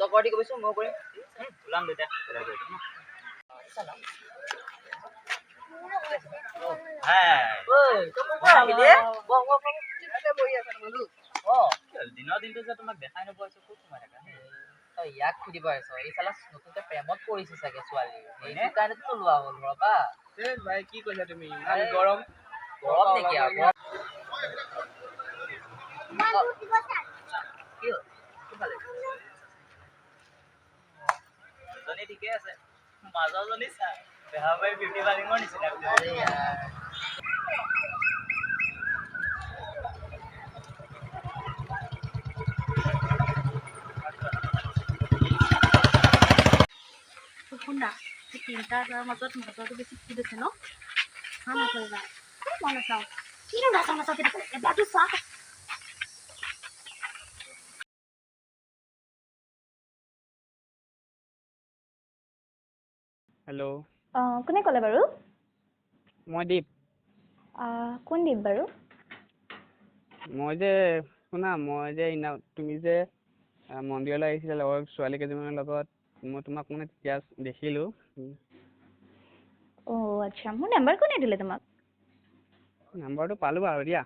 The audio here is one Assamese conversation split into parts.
তই কৰি কবিচোন মই কৰিম ওলাম দুইটা দিনৰ দিনটো যে তোমাক দেখাই নোপোৱাইছো ক'ত সোমাই থাকা তই ইয়াক সুধিব আহিছ এই চালা নতুনকে প্ৰেমত পৰিছে চাগে ছোৱালী সেইটো কাৰণেতো লোৱা হ'ল ৰবা ভাই কি কৈছা তুমি ইমান গৰম গৰম নেকি আৰু জনী ঠিকে আছে মাজৰজনী চা বেহাবাৰী বিউটি পাৰ্লাৰৰ নিচিনা শুনা তিনিটাৰ মাজত মাজৰটো বেছি ফুট আছে ন হা নকৰিবা মই নাচাওঁ কিনো নাচাওঁ এবাৰটো চোৱা হেল্ল' কোনে ক'লে বাৰু মই দীপ কোন দীপ বাৰু মই যে শুনা মই যে তুমি যে মন্দিৰলৈ আহিছিলা লগৰ ছোৱালী কেইজনমানৰ লগত মই তোমাক মানে তেতিয়া দেখিলোঁ আচ্ছা মোৰ নাম্বাৰ কোনে দিলে তোমাক নাম্বাৰটো পালোঁ বাৰু দিয়া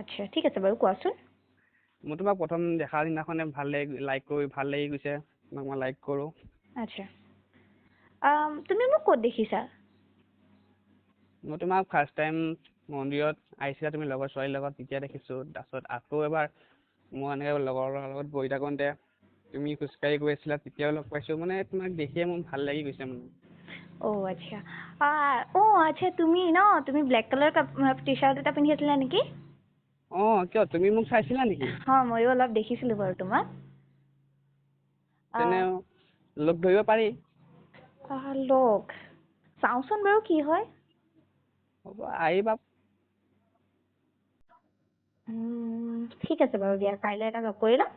আচ্ছা ঠিক আছে বাৰু কোৱাচোন মই তোমাক প্ৰথম দেখা দিনাখনে ভাল লাগি গৈছে তোমাক মই লাইক কৰোঁ আচ্ছা তুমি মোক ক'ত দেখিছা মই তোমাক ফাৰ্ষ্ট টাইম মন্দিৰত আহিছিলা তুমি লগৰ ছোৱালীৰ লগত তেতিয়া দেখিছোঁ তাৰপিছত আকৌ এবাৰ মই এনেকৈ লগৰ লগত বহি থাকোঁতে তুমি খোজকাঢ়ি গৈ আছিলা তেতিয়াও লগ পাইছোঁ মানে তোমাক দেখিয়ে মোৰ ভাল লাগি গৈছে মানে আচ্ছা আচ্ছা তুমি ব্লেক কালাৰ টি চাৰ্ট এটা পিন্ধি আছিলা নেকি কিয় তুমি মোক চাইছিলা নেকি ময়ো অলপ দেখিছিলোঁ বাৰু তোমাক তেনে লগ ধৰিব পাৰি লগ চাওঁচোন বাৰু কি হয় হ'ব আহিবা ঠিক আছে বাৰু দিয়া কাইলৈ এটা লগ কৰি ল'ম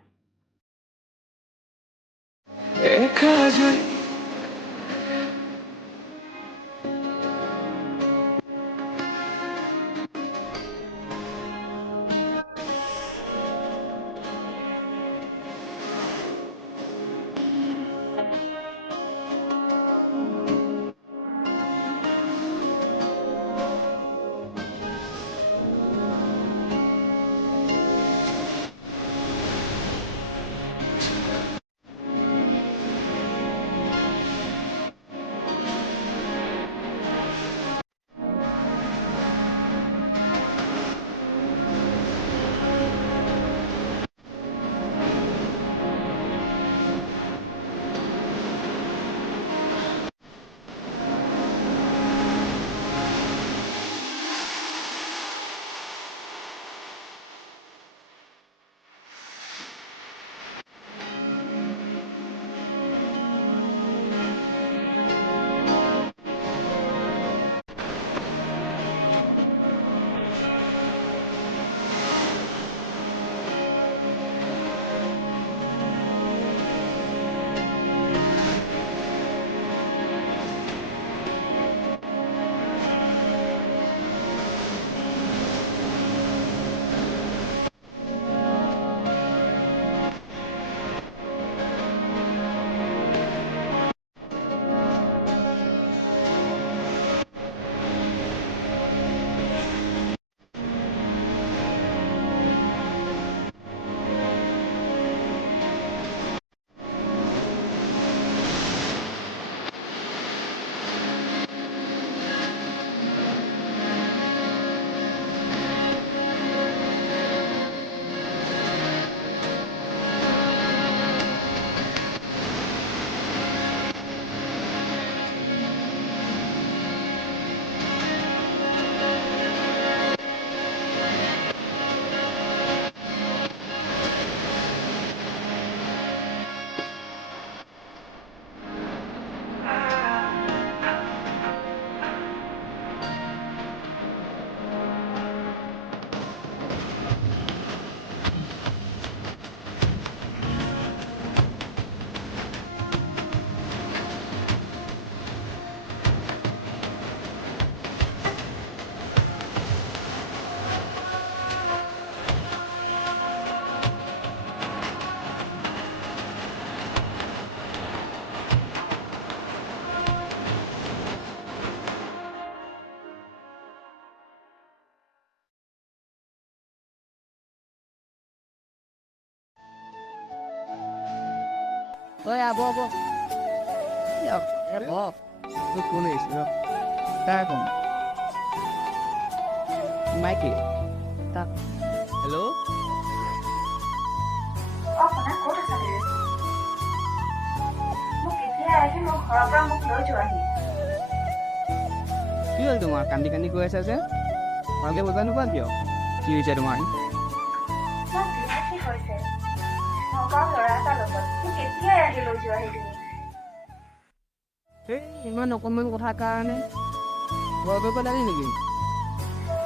ঐ আব কোন আহিছে তাৰ কোন মাইকী তাক হেল্ল' শুনা ক'ত আছা তুমি মোক এতিয়া আহি মোৰ ঘৰৰ পৰা মোক লৈ যোৱাহি কি হ'ল তোমাৰ কান্দি কান্দি গৈ আছা যে ভালকে বুজা নোপোৱা কিয় কি হৈছে তোমাৰ মোৰ বিয়া ঠিক হৈছে নগাঁও ল'ৰা এটাৰ লগত মোক এতিয়াই আহি লৈ যোৱাহি তুমি এই ইমান অকণমান কথাৰ কাৰণে ভয় কৰিব লাগে নেকি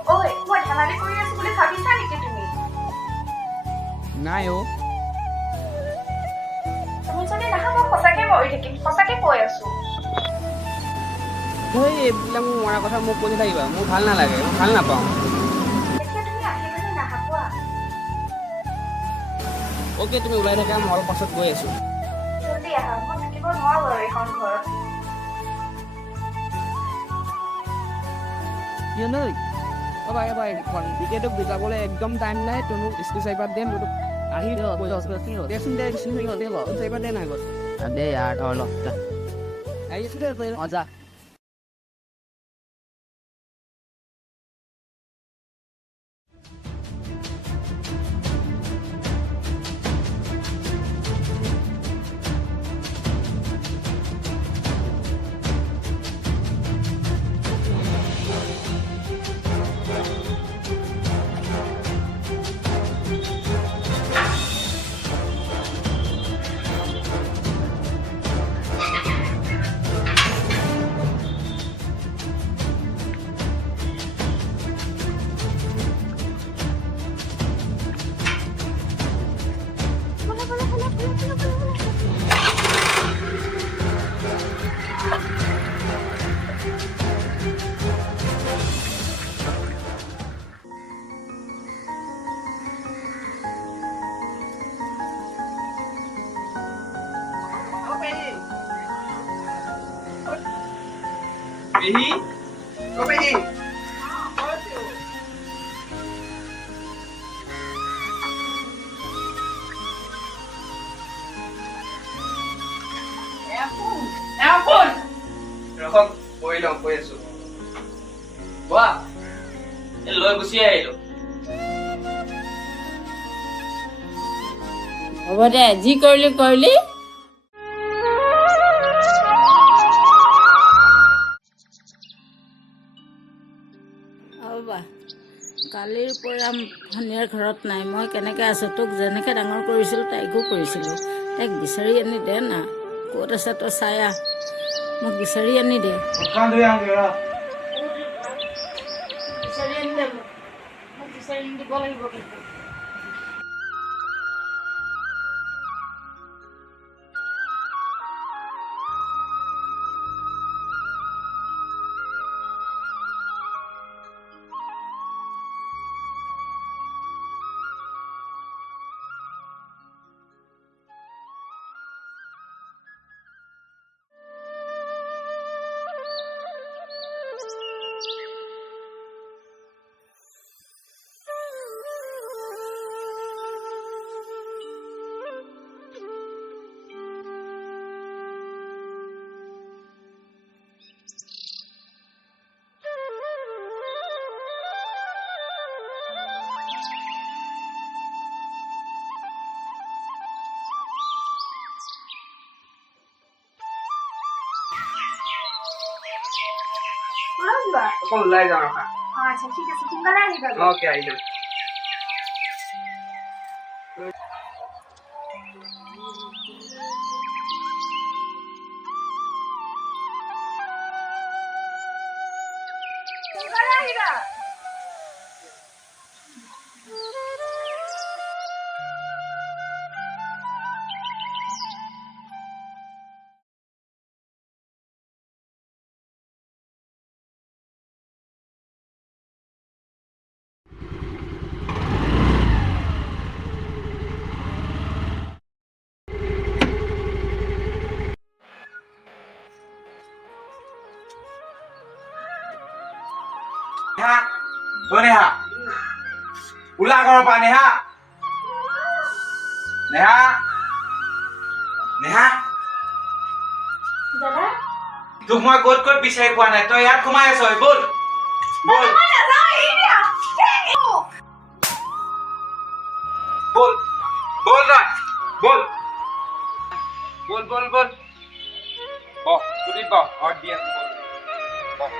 ঐ মই ধেমালি কৰি আছো বুলি ভাবিছা নেকি তুমি নাই অ' তুমি যদি নাহা মই সঁচাকে মৰি থাকিম সঁচাকে কৈ আছো এই এইবিলাক মোৰ মৰাৰ কথা মোক কৈ থাকিবা মোৰ ভাল নালাগে মই ভাল নাপাওঁ এতিয়া তুমি আহিবলৈ নাহা কোৱা অ'কে তুমি ওলাই থাকা মই অলপ পাছত গৈ আছোঁ জল্দি আহা মই থাকিব নোৱাৰো আৰু এইখন ঘৰত টিকেটক বুজাবলৈ একদম টাইম নাই তুমি স্কুল চাইপাত দে মই আহি দেচোন চাইপাত দে নাই গ'ল দে ইয়াৰ ধৰ লগ আহি আছোঁ দে মজা পেহী অ' পেহী ৰখক বহি লওঁ কৈ আছোঁ কোৱা এই লৈ গুচি আহিলোঁ হ'ব দে যি কৰিলি কৰিলি ৰ'বা কালিৰ পৰা ভনীয়াৰ ঘৰত নাই মই কেনেকৈ আছোঁ তোক যেনেকৈ ডাঙৰ কৰিছিলোঁ তাইকো কৰিছিলোঁ তাইক বিচাৰি আনি দে না ক'ত আছে তই চাই আহ মোক বিচাৰি আনি দে বিচাৰি আনি দে মোক বিচাৰি আনি দিব লাগিব কিন্তু অকণ ওলাই যাওঁ ৰখা আচ্ছা ঠিক আছে সোনকালে আহিবা অ'কে আহি যাম সোনকালে আহিবা নেহা অ' নেহা ওলা ঘৰৰ পৰা নেহা নেহা নেহা দাদা তোক মই ক'ত ক'ত বিচাৰি পোৱা নাই তই ইয়াত সোমাই আছ বল বল মই নাযাওঁ এৰিয়া বল বল তই বল বল বল বল বহ স্কুটিত বহ ঘৰত দি আছো বহ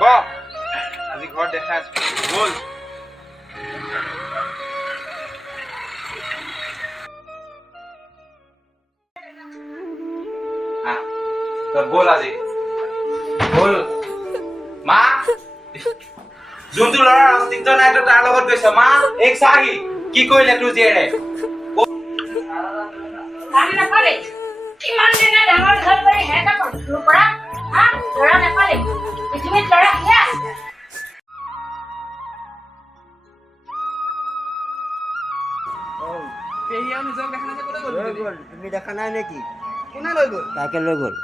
বহ আজি ঘৰত দেখা আছো বল তই বল আজি বল মা যোনটো ল'ৰাৰ অস্তিত্ব নাই তই তাৰ লগত গৈছ মা এক চাহি কি কৰিলে তোৰ জীয়েৰে গাড়ী নাপালে কিমান দিনে ডাঙৰ ঘৰ কৰি হেঁচা কৰিছিলো পৰা হা ল'ৰা নাপালে পৃথিৱীত ল'ৰা কিয় আছে তুমি দেখা নাই নেকি কোনে লৈ গ'ল কাকে লৈ গ'ল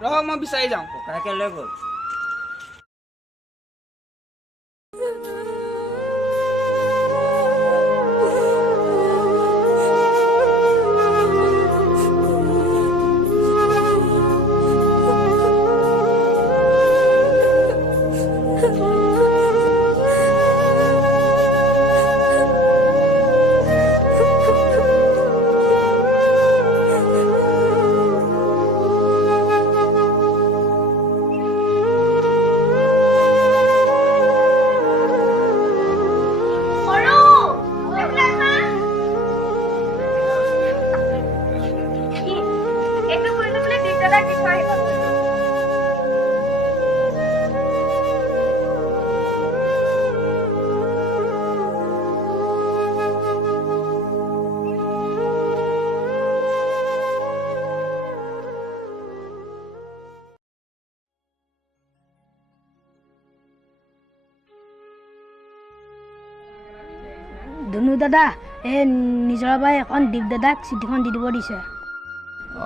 ৰহ মই বিচাৰি যাওঁ কাকে লৈ গ'ল ধুনু দাদা এই নিজৰ বাই এখন দীপ দাদাক চিঠিখন দি দিব দিছে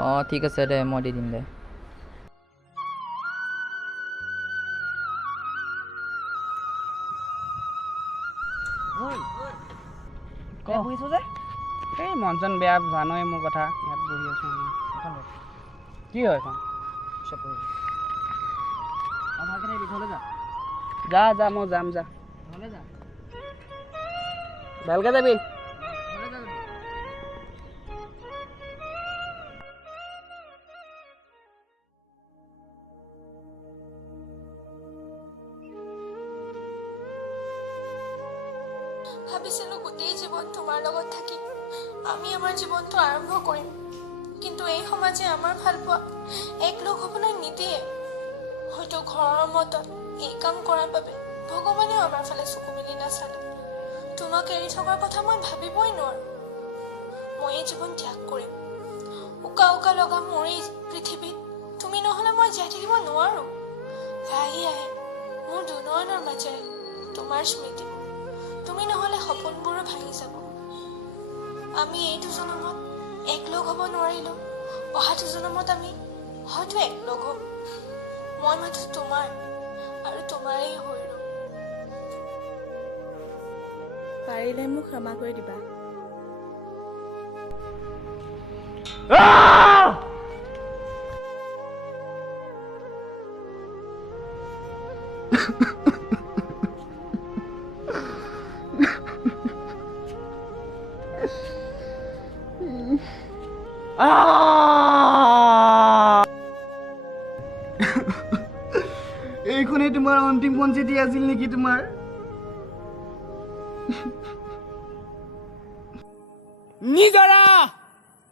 অঁ ঠিক আছে দে মই দি দিম দে বহিছো যে এই মন চন বেয়া জানই মোৰ কথা ইয়াত বহি আছো কি হয় এখন যা যা মই যাম যা ভালকে যাবি ভাবিছিলোঁ গোটেই জীৱন তোমাৰ লগত থাকিম আমি আমাৰ জীৱনটো আৰম্ভ কৰিম কিন্তু এই সমাজে আমাৰ ভাল পোৱা একলগ হ'বলৈ নিদিয়ে হয়তো ঘৰৰ মতত এই কাম কৰাৰ বাবে ভগৱানেও আমাৰ ফালে চকু মেলি নাচালে তোমাক এৰি থকাৰ কথা মই ভাবিবই নোৱাৰোঁ মই এই জীৱন ত্যাগ কৰিম উকা উকা লগা মোৰ এই পৃথিৱীত তুমি নহ'লে মই জীয়াই থাকিব নোৱাৰোঁ ভাহি আহে মোৰ দুনয়নৰ মাজেৰে তোমাৰ স্মৃতি তুমি নহ'লে সপোনবোৰো ভাঙি যাব আমি এইটো জনমত একলগ হ'ব নোৱাৰিলোঁ অহাটো জনমত আমি হয়তো একলগ হ'ম মই মাথো তোমাৰ আৰু তোমাৰেই হৈ ৰ'ম পাৰিলে মোক ক্ষমা কৰি দিবা এইখনেই তোমাৰ অন্তিমখন চিঠি আছিল নেকি তোমাৰ নিজৰা